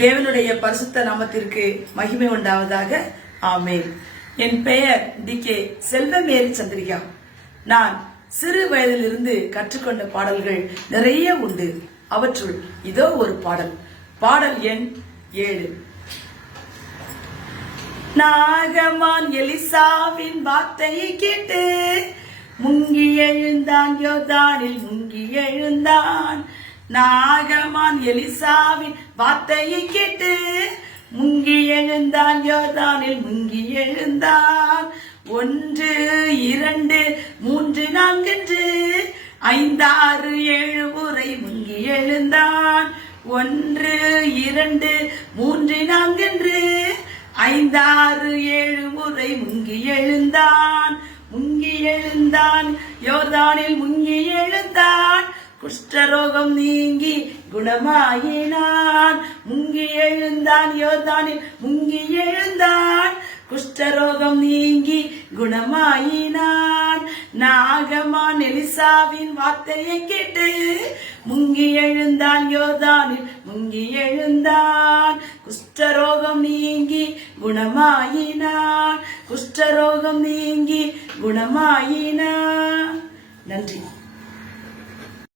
தேவனுடைய பரிசுத்த நாமத்திற்கு மகிமை உண்டாவதாக. ஆமென். என் பெயர் டி.கே. செல்வமேரி சந்திரிகா. நான் சிறு வயதிலிருந்து கற்றுக்கொண்ட பாடல்கள் நிறைய உண்டு. அவற்றுள் இதோ ஒரு பாடல். பாடல் எண் 7. நாகமான் எலிசாவின் வார்த்தையை கேட்டு முங்கி எழுந்தான், யோர்தானில் முங்கி எழுந்தான். நாகமான் எலிசாவின் வார்த்தையை கேட்டு முங்கி எழுந்தான், யோர்தானில் முங்கி எழுந்தான். 1 2 3 4 5 6 7 முறை முங்கி எழுந்தான். 1 2 3 4 5 6 7 முறை முங்கி எழுந்தான். முங்கி எழுந்தான், யோர்தானில் முங்கி எழுந்தான். குஷ்டரோகம் நீங்கி குணமாயினான். முங்கி எழுந்தான், யோர்தானில் முங்கி எழுந்தான். குஷ்டரோகம் நீங்கி குணமாயினான். நாகமான் எலிசாவின் வார்த்தையை கேட்டு முங்கி எழுந்தான், யோர்தானில் முங்கி எழுந்தான். குஷ்டரோகம் நீங்கி குணமாயினான். குஷ்டரோகம் நீங்கி குணமாயினான். நன்றி.